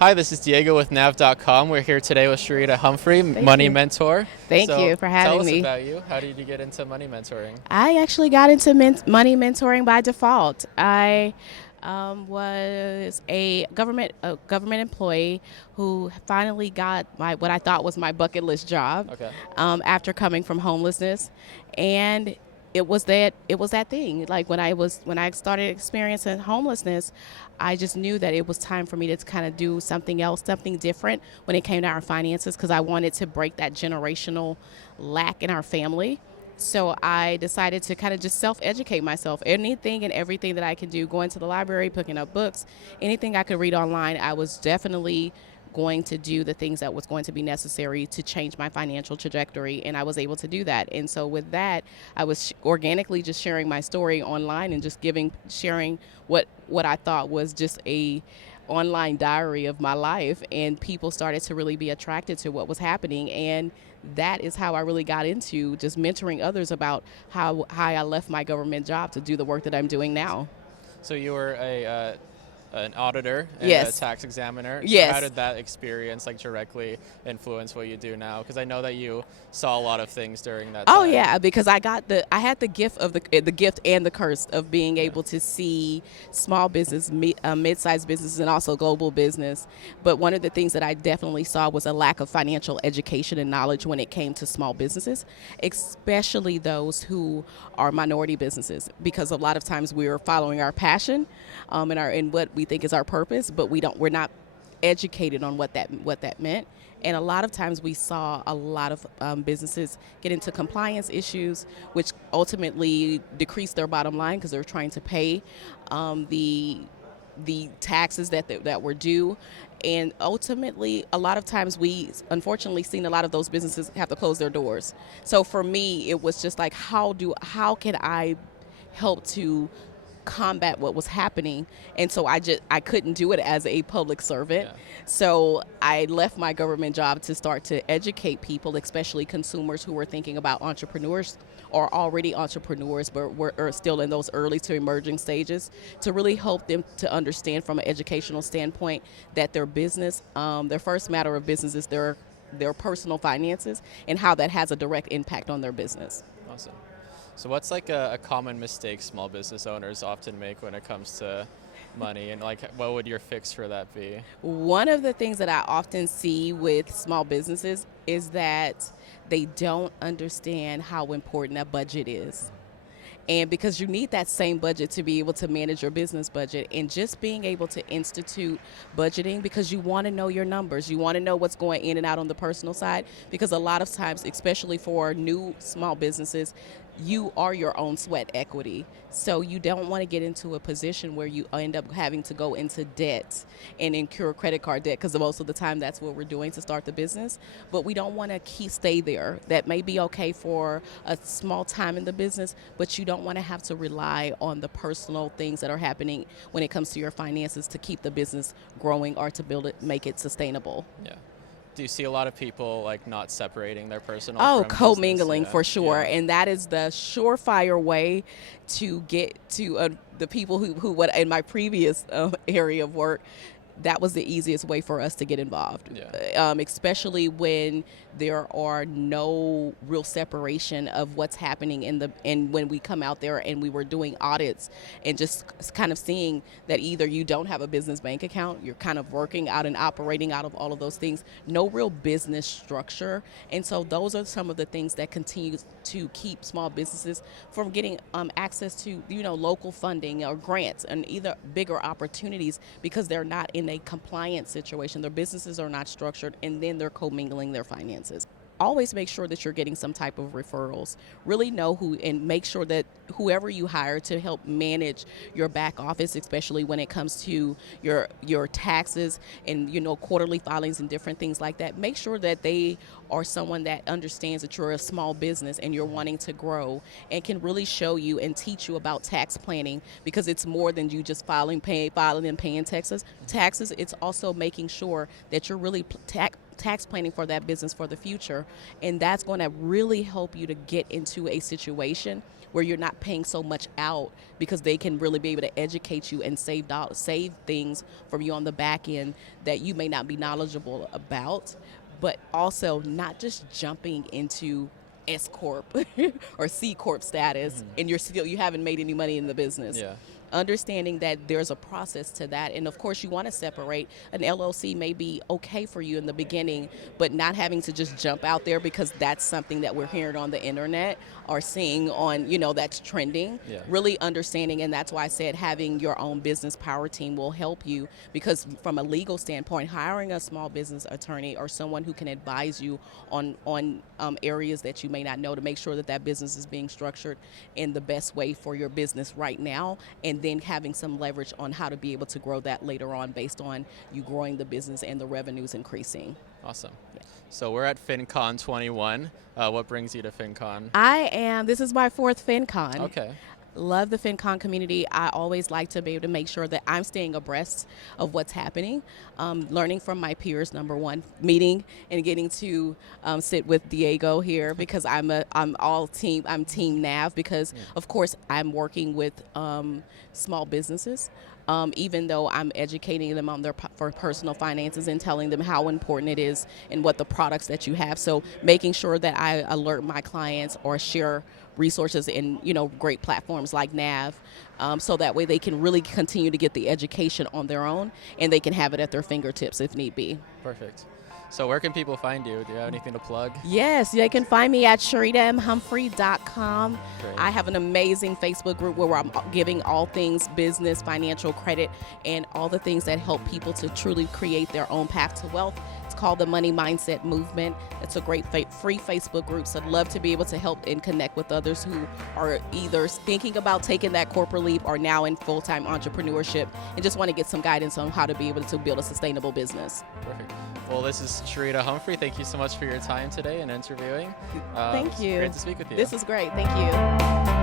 Hi, this is Diego with Nav.com. We're here today with Sharita Humphrey, Thank money you. mentor. Thank So you for tell having us me. about you. How did you get into money mentoring? I actually got into money mentoring by default. I was a government employee who finally got my what I thought was my bucket list job Okay. after coming from homelessness, and it was that thing. Like when I started experiencing homelessness, I just knew that it was time for me to kind of do something else, something different when it came to our finances, because I wanted to break that generational lack in our family. So I decided to kind of just self-educate myself. Anything and everything that I can do, going to the library, picking up books, anything I could read online, I was definitely going to do the things that was going to be necessary to change my financial trajectory, and I was able to do that. And so with that, I was organically just sharing my story online and just sharing what I thought was just a online diary of my life, and people started to really be attracted to what was happening. And that is how I really got into just mentoring others about how I left my government job to do the work that I'm doing now. So you were an auditor and a Yes. tax examiner. So how Yes. did that experience directly influence what you do now? Because I know that you saw a lot of things during that Oh time. yeah, because I had the gift of the gift and the curse of being Yeah. able to see small business, mid-sized businesses, and also global business. But one of the things that I definitely saw was a lack of financial education and knowledge when it came to small businesses, especially those who are minority businesses. Because a lot of times we're following our passion, and what we think is our purpose, but we're not educated on what that meant. And a lot of times we saw a lot of businesses get into compliance issues, which ultimately decrease their bottom line because they're trying to pay the taxes that were due. And ultimately, a lot of times we unfortunately seen a lot of those businesses have to close their doors. So for me, it was just like, how can I help to combat what was happening? And so I couldn't do it as a public servant. Yeah. So I left my government job to start to educate people, especially consumers who were thinking about entrepreneurs or already entrepreneurs but are still in those early to emerging stages, to really help them to understand from an educational standpoint that their first matter of business is their personal finances, and how that has a direct impact on their business. Awesome. So what's a common mistake small business owners often make when it comes to money, and what would your fix for that be? One of the things that I often see with small businesses is that they don't understand how important a budget is. And because you need that same budget to be able to manage your business budget, and just being able to institute budgeting, because you want to know your numbers, you want to know what's going in and out on the personal side, because a lot of times, especially for new small businesses, you are your own sweat equity. So you don't want to get into a position where you end up having to go into debt and incur credit card debt, because most of the time that's what we're doing to start the business. But we don't want to stay there. That may be okay for a small time in the business, but you don't want to have to rely on the personal things that are happening when it comes to your finances to keep the business growing or to build it, make it sustainable. Yeah. Do you see a lot of people not separating their personal Oh, from business? commingling Yeah. for sure, Yeah. and that is the surefire way to get to the people who what in my previous area of work. That was the easiest way for us to get involved, Yeah. especially when there are no real separation of what's happening and when we come out there and we were doing audits and just kind of seeing that either you don't have a business bank account, you're kind of working out and operating out of all of those things, no real business structure. And so those are some of the things that continue to keep small businesses from getting access to local funding or grants and either bigger opportunities, because they're not in a compliance situation. Their businesses are not structured, and then they're commingling their finances. Always make sure that you're getting some type of referrals. Really know who, and make sure that whoever you hire to help manage your back office, especially when it comes to your taxes and quarterly filings and different things like that, make sure that they are someone that understands that you're a small business and you're wanting to grow, and can really show you and teach you about tax planning, because it's more than you just filing and paying taxes. It's also making sure that you're really tax planning for that business for the future. And that's going to really help you to get into a situation where you're not paying so much out, because they can really be able to educate you and save things from you on the back end that you may not be knowledgeable about, but also not just jumping into S corp or C corp status, and you haven't made any money in the business. Yeah. Understanding that there's a process to that, and of course you want to separate. An LLC may be okay for you in the beginning, but not having to just jump out there, because that's something that we're hearing on the internet or seeing on, that's trending. Yeah. Really understanding, and that's why I said having your own business power team will help you, because from a legal standpoint, hiring a small business attorney or someone who can advise you on areas that you may not know, to make sure that that business is being structured in the best way for your business right now, and then having some leverage on how to be able to grow that later on based on you growing the business and the revenues increasing. Awesome. Yeah. So we're at FinCon 21. What brings you to FinCon? This is my 4th FinCon. Okay. Love the FinCon community. I always like to be able to make sure that I'm staying abreast of what's happening, learning from my peers, number one, meeting and getting to sit with Diego here, because I'm team NAV, because of course I'm working with small businesses. Even though I'm educating them on for personal finances and telling them how important it is and what the products that you have. So making sure that I alert my clients or share resources in great platforms like NAV, so that way they can really continue to get the education on their own, and they can have it at their fingertips if need be. Perfect. So where can people find you? Do you have anything to plug? Yes, they can find me at SharitaMHumphrey.com. Great. I have an amazing Facebook group where I'm giving all things business, financial, credit, and all the things that help people to truly create their own path to wealth. It's called the Money Mindset Movement. It's a great free Facebook group, so I'd love to be able to help and connect with others who are either thinking about taking that corporate leap or now in full-time entrepreneurship and just want to get some guidance on how to be able to build a sustainable business. Perfect. Well, this is Sharita Humphrey. Thank you so much for your time today and interviewing. Thank you. Great to speak with you. This is great. Thank you.